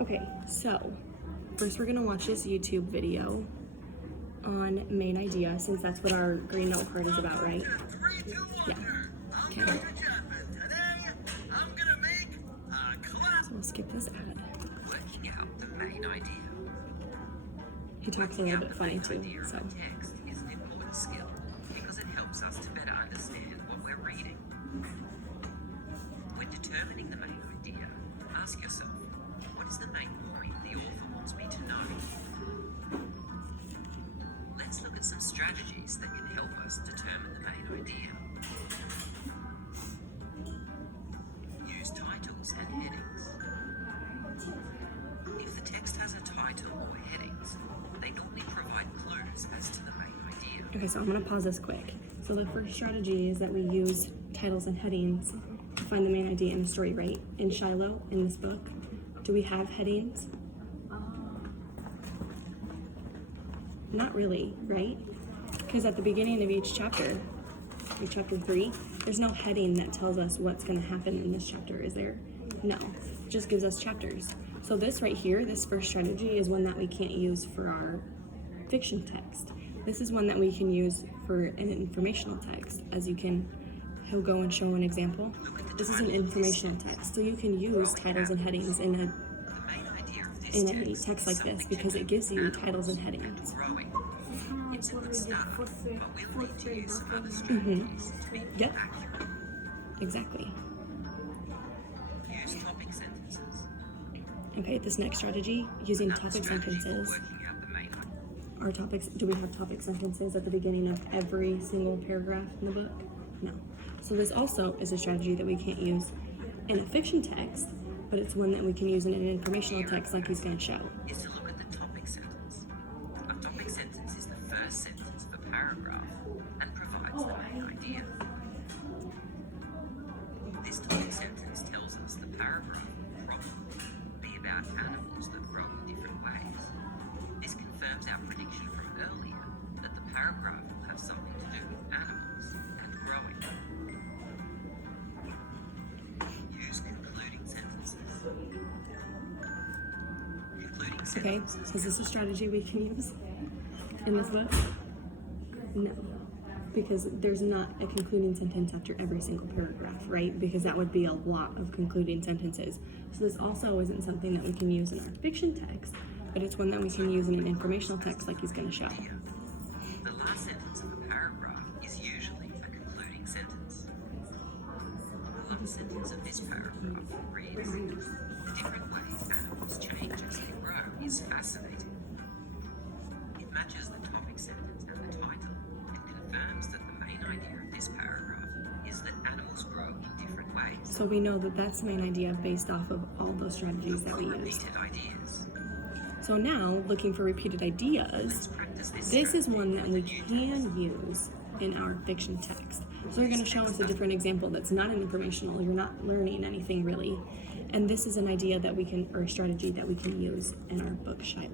Okay, so first we're gonna watch this YouTube video on main idea, since that's what our green note card is about, right? Yeah. Okay. So we'll skip this ad. Working out the main idea. He talks a little bit funny too, so. Text is an important skill because it helps us to better understand what we're reading. When determining the main idea, ask yourself, what is the main point the author wants me to know? Let's look at some strategies that can help us determine the main idea. Use titles and headings. If the text has a title or headings, they normally provide clues as to the main idea. Okay, so I'm gonna pause this quick. So the first strategy is that we use titles and headings to find the main idea in the story, right? In Shiloh, in this book, do we have headings? Not really, right? Because at the beginning of each chapter, in chapter 3, there's no heading that tells us what's gonna happen in this chapter, is there? No, it just gives us chapters. So this right here, this first strategy is one that we can't use for our fiction text. This is one that we can use for an informational text, as he'll go and show an example. This is an informational text, so you can use titles and headings in a text like this because it gives you titles and headings. It's a good start, but we'll need to use some other strategies to be Yep. accurate. Exactly. Use topic sentences. Okay, this next strategy, using Another topic strategy for sentences. working out the main idea. Our topics, do we have topic sentences at the beginning of every single paragraph in the book? No. So this also is a strategy that we can't use in a fiction text, but it's one that we can use in an informational text like he's gonna show. Is to look at the topic sentence. A topic sentence is the first sentence of a paragraph and provides the main idea. This topic sentence tells us the paragraph will probably be about animals that grow in different ways. This confirms our prediction from earlier that the paragraph will have something to do with animals and growing. Use concluding sentences. Concluding Okay, sentences. is this a strategy we can use in this book? No, because there's not a concluding sentence after every single paragraph, right? Because that would be a lot of concluding sentences. So this also isn't something that we can use in our fiction text, but it's one that we can use in an informational text like he's gonna show. The last sentence of a paragraph is usually a concluding sentence. The last sentence of this paragraph reads, "The different ways animals change as they grow is fascinating." It matches the topic sentence and the title and confirms that the main idea of this paragraph is that animals grow in different ways. So we know that that's the main idea based off of all those strategies that we used. Repeated ideas. So now, looking for repeated Let's ideas, practice this. this is one that we strategy. can use in our fiction text. So they're going to show us a different example that's not an informational, you're not learning anything really. And this is an idea that we can, or a strategy that we can use in our book Shiloh.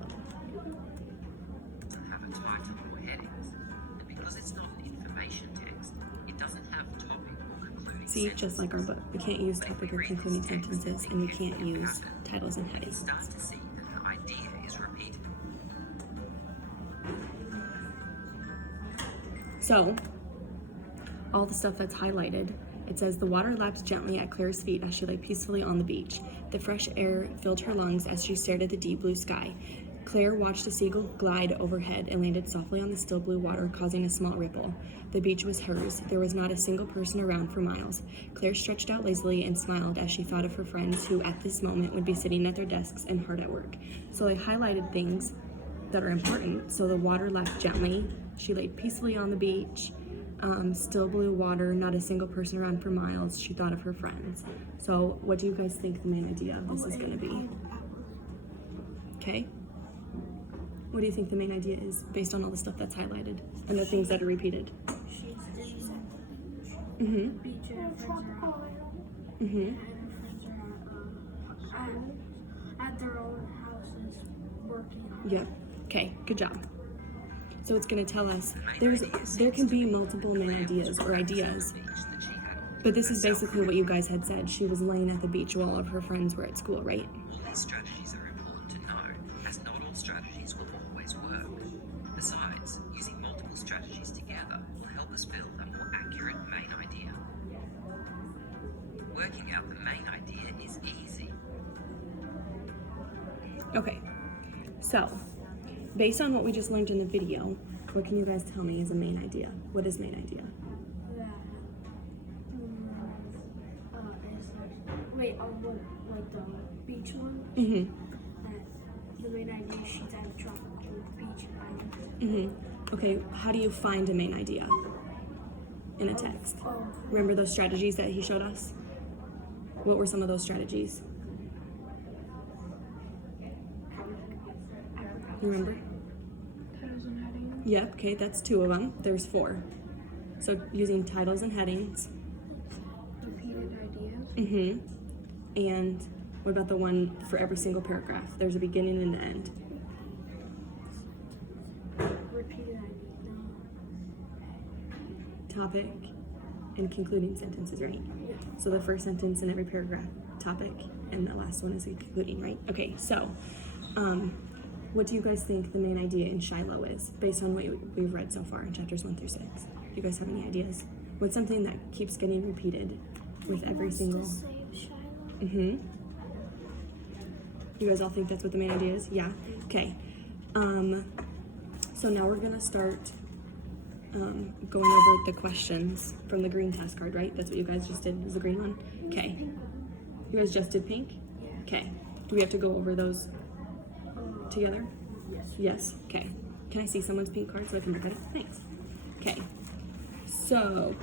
Doesn't have a title or headings, and because it's not an information text, it doesn't have topic or concluding See, sentence. just like our book, we can't use topic or concluding sentences, and we can't use titles and You headings. start to see that the idea is repeated. So, all the stuff that's highlighted, it says the water lapped gently at Claire's feet as she lay peacefully on the beach. The fresh air filled her lungs as she stared at the deep blue sky. Claire watched a seagull glide overhead and landed softly on the still blue water, causing a small ripple. The beach was hers. There was not a single person around for miles. Claire stretched out lazily and smiled as she thought of her friends who at this moment would be sitting at their desks and hard at work. So they highlighted things that are important. So the water lapped gently. She laid peacefully on the beach. Still blue water, not a single person around for miles. She thought of her friends. So what do you guys think the main idea of this is going to be? Okay? What do you think the main idea is based on all the stuff that's highlighted and the things that are repeated? She said Mm-hmm. beach and her friends are out. Mm-hmm. And her friends are at their own houses working on it. Yep. Okay, good job. So it's going to tell us there can be multiple main ideas or ideas, but this is basically what you guys had said. She was laying at the beach while all of her friends were at school, right? All these strategies are important. as not all strategies will always work. Besides, using multiple strategies together will help us build a more accurate main idea. Working out the main idea is easy. Okay, so based on what we just learned in the video, what can you guys tell me is a main idea? What is main idea? That is wait, what, like the beach one? Mm-hmm. The main idea is she's at a tropical beach island. Mm-hmm. Okay, how do you find a main idea in a text? Oh, Remember those strategies that he showed us? What were some of those strategies? You remember? titles and headings. Yep, okay, that's 2 of them. There's 4. So using titles and headings. Repeated ideas. Mm-hmm. And what about the one for every single paragraph? There's a beginning and an end. Repeated ideas. Topic and concluding sentences, right? So the first sentence in every paragraph, topic, and the last one is a concluding, right? Okay, so what do you guys think the main idea in Shiloh is, based on what we've read so far in chapters 1 through 6? Do you guys have any ideas? What's something that keeps getting repeated with every single? To save Shiloh. Mm-hmm. You guys all think that's what the main idea is? Yeah? Okay. So now we're gonna start going over the questions from the green task card, right? That's what you guys just did, is the green one? Okay. You guys just did pink? Okay. Do we have to go over those together? Yes. Yes? Okay. Can I see someone's pink card so I can look at it? Thanks. Okay. So,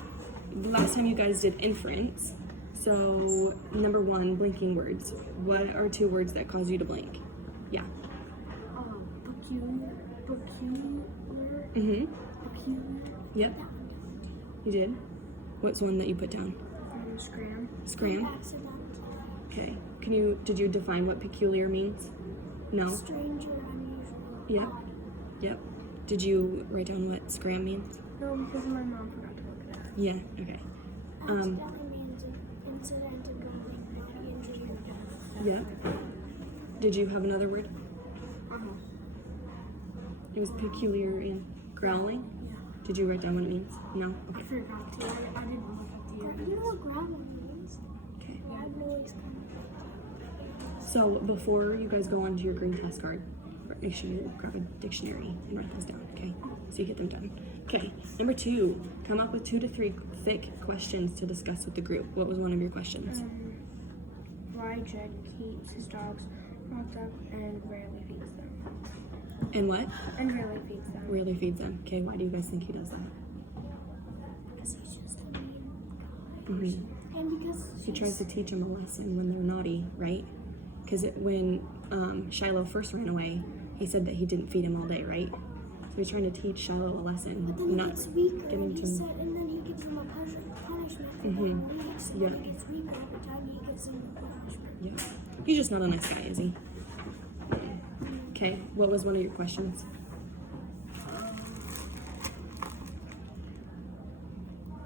the last time you guys did inference, so number 1, blinking words. What are 2 words that cause you to blink? Yeah. Peculiar. Mm-hmm. Peculiar. Yep. You did? What's one that you put down? Scram. Scram? Accident. Okay. Did you define what peculiar means? No? Stranger, unusual. Yep. odd. Yep. Did you write down what scram means? No, because my mom forgot to look at it. Yeah, okay. Accidentally means an incident involving body injury or death. Yep. Did you have another word? Uh-huh. It was peculiar and growling? Yeah. Did you write down what it means? No? I Okay. forgot to. I didn't look at the end. You know what growling means? Okay. Loud noise kind So before you guys go on to your green task card, make sure you grab a dictionary and write those down, okay? So you get them done. Okay, number 2, come up with 2 to 3 thick questions to discuss with the group. What was one of your questions? why Jed keeps his dogs locked up and rarely feeds them. And what? And rarely feeds them. Rarely feeds them. Okay, why do you guys think he does that? Because he's just a mean guy. Mm-hmm. And because He tries to teach them a lesson when they're naughty, right? Because when Shiloh first ran away, he said that he didn't feed him all day, right? So he's trying to teach Shiloh a lesson, But then he not gets weaker, getting and, to. and then he gives him a punishment for Mhm. being weak, so Yeah. then he gets weaker every time he gives him a punishment. Yeah, he's just not a nice guy, is he? Okay, what was one of your questions?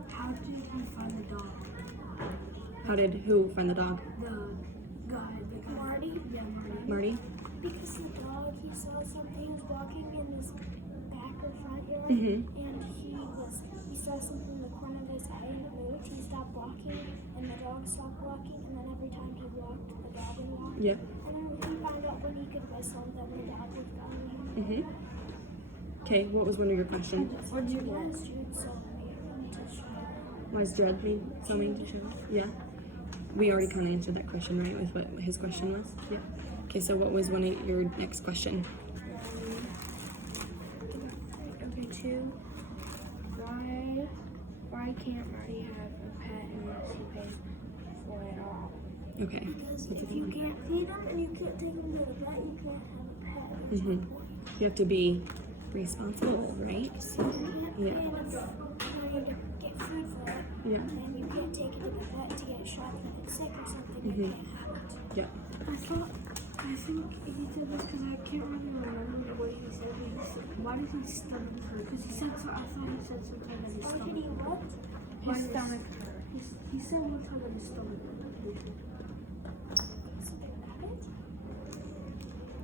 How did he find the dog? How did who find the dog? The guy. Marty? Yeah, Marty. Marty? Because the dog, he saw something, he was walking in his back or front yard, Mhm. and he saw something in the corner of his eye, and it moved. He stopped walking, and the dog stopped walking, and then every time he walked, the dog would walk. Yep. And then he found out when he could whistle that the dog was following him. Mhm. Okay, what was one of your questions? What did you get? Jude saw me to show. Why is Dread mean so mean to children? Yeah. We already kind of answered that question, right? With what his question was. Yeah. Okay, so what was one of your next question? Okay, 2. Why can't Marty have a pet unless he pays for it all? Okay. Because That's a if good you one. can't feed him and you can't take him to the vet, you can't have a pet. There's no Mhm. point. You have to be responsible, right? You can't Yeah. pay him trying to get food for it, Yeah. and you can't take it to the vet to get shot when it's sick or something. You Mhm. can't have it. Yeah. I think he said this because I can't really remember the way he said it. Why did he stomach hurt? Because he said so. I thought he said something that his stomach. Why did he what? His stomach hurt. He said one time that his stomach hurt.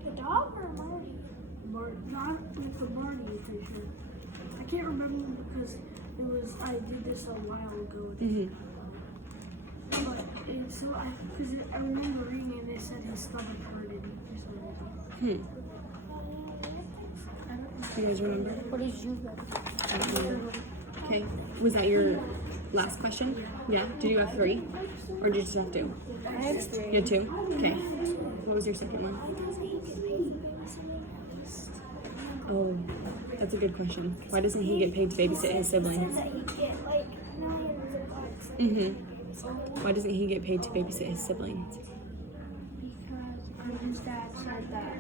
The dog or Marty? not with the Barney edition. I can't remember because I did this a while ago. But I remember reading it and it said his stomach hurted for some reason. You guys remember? What did you get? I don't remember. Okay. Was that your last question? Yeah. Did you have 3? Or did you just have 2? I had 3. You had 2? Okay. What was your second one? Oh, that's a good question. Why doesn't he get paid to babysit his siblings? Why doesn't he get paid to babysit his siblings? Because his dad said that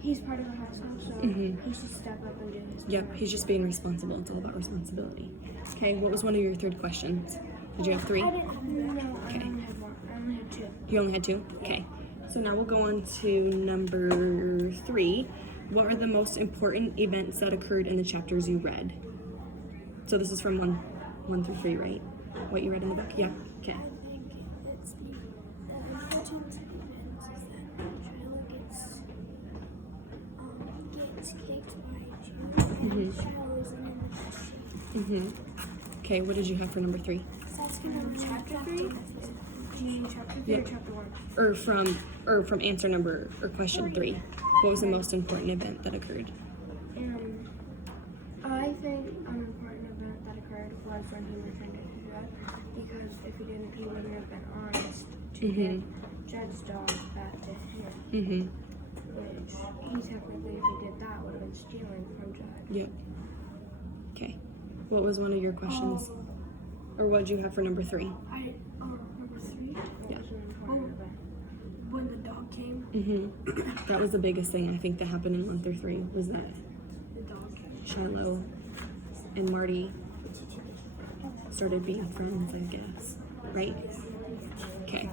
he's part of the household, so he should step up and do his part. Yep, he's just being responsible. It's all about responsibility. Okay, what was one of your third questions? Did you have 3? No, I only had 1. I only had 2. You only had 2? Okay. So now we'll go on to number 3. What are the most important events that occurred in the chapters you read? So this is from 1 through 3, right? What you read in the book? Yeah. Okay. I think it's the important events is that Shiloh gets kicked by Jude and Shiloh's in the machine. Okay, what did you have for number 3? That's gonna be Chapter 3? Do you mean chapter 3 or chapter 1? Or from answer number or question 3. What was the most important event that occurred? I think an important event that occurred was when he returned to Judd, because if he didn't, he wouldn't have been honest to give Judd's dog back to him. Which he technically, if he did that, would have been stealing from Judd. Yep. Okay. What was one of your questions? Or what did you have for number 3? Number 3? Yeah. Was an important event. When the dog came, That was the biggest thing I think that happened in 1 through 3 was that the dog came. Shiloh and Marty started being friends, I guess. Right? Okay.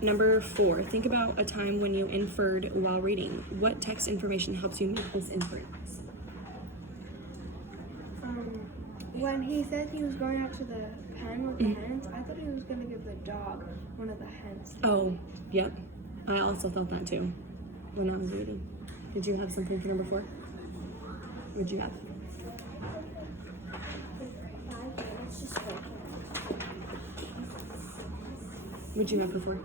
Number 4. Think about a time when you inferred while reading. What text information helps you make this inference? When he said he was going out to the pen with the hens, I thought he was going to give the dog one of the hens. Oh, yep. I also thought that too when I was reading. Did you have something for number 4? What did you have? What did you have for 4?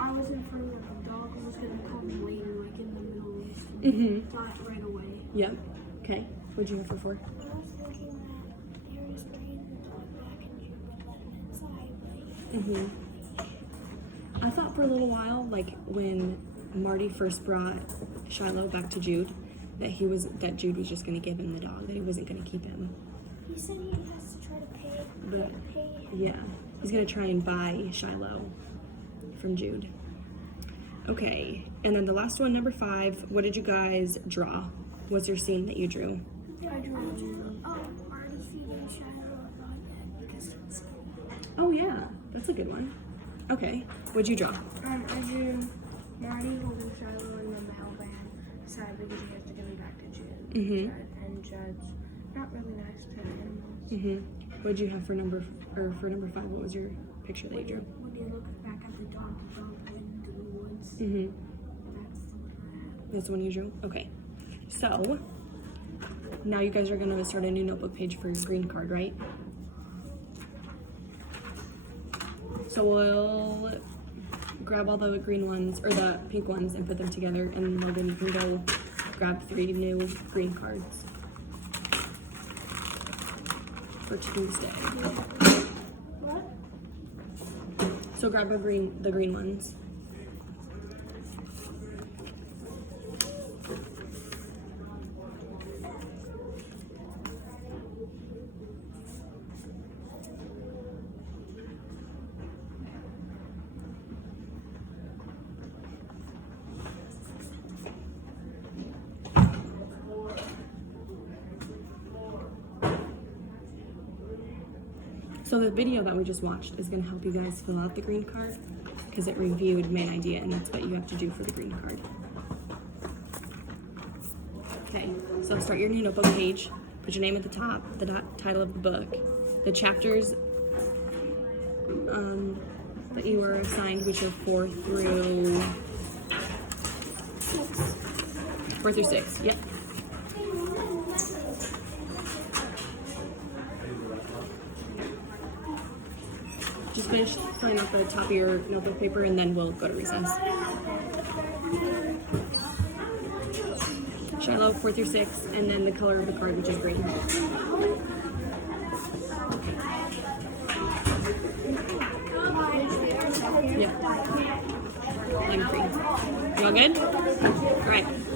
I was inferring that the dog was going to come later, like in the middle of the not right away. Yep. Okay. What did you have for 4? I was thinking that they were just bringing the dog back and you would let him inside. I thought for a little while, like when Marty first brought Shiloh back to Jude, that Jude was just going to give him the dog, that he wasn't going to keep him. He said he has to try to pay him. Yeah, he's going to try and buy Shiloh from Jude. Okay, and then the last one, number 5. What did you guys draw? What's your scene that you drew? I drew Marty feeding Shiloh a dog egg because it's scared. Oh yeah, that's a good one. Okay, what'd you draw? I drew Marty holding Shiloh and then the hellband side because he has to give him back to Jude. And Judd's not really nice to animals. What'd you have for number 5? What was your picture that you drew? When he looks back at the dog went into the woods. That's the one I had. That's the one you drew? Okay. So, now you guys are going to start a new notebook page for your green card, right? So we'll grab all the green ones, or the pink ones, and put them together, and Logan, you can go grab 3 new green cards for Tuesday. What? So grab the green ones. So the video that we just watched is going to help you guys fill out the green card because it reviewed main idea, and that's what you have to do for the green card. Okay, so start your new notebook page. Put your name at the top, the title of the book, the chapters that you were assigned, which are 4 through 6. 4 through 6. Yep. Just finish filling out the top of your notebook paper and then we'll go to recess. Shiloh, 4 through 6, and then the color of the card, which is green. Yep. Lime green. You all good? All right.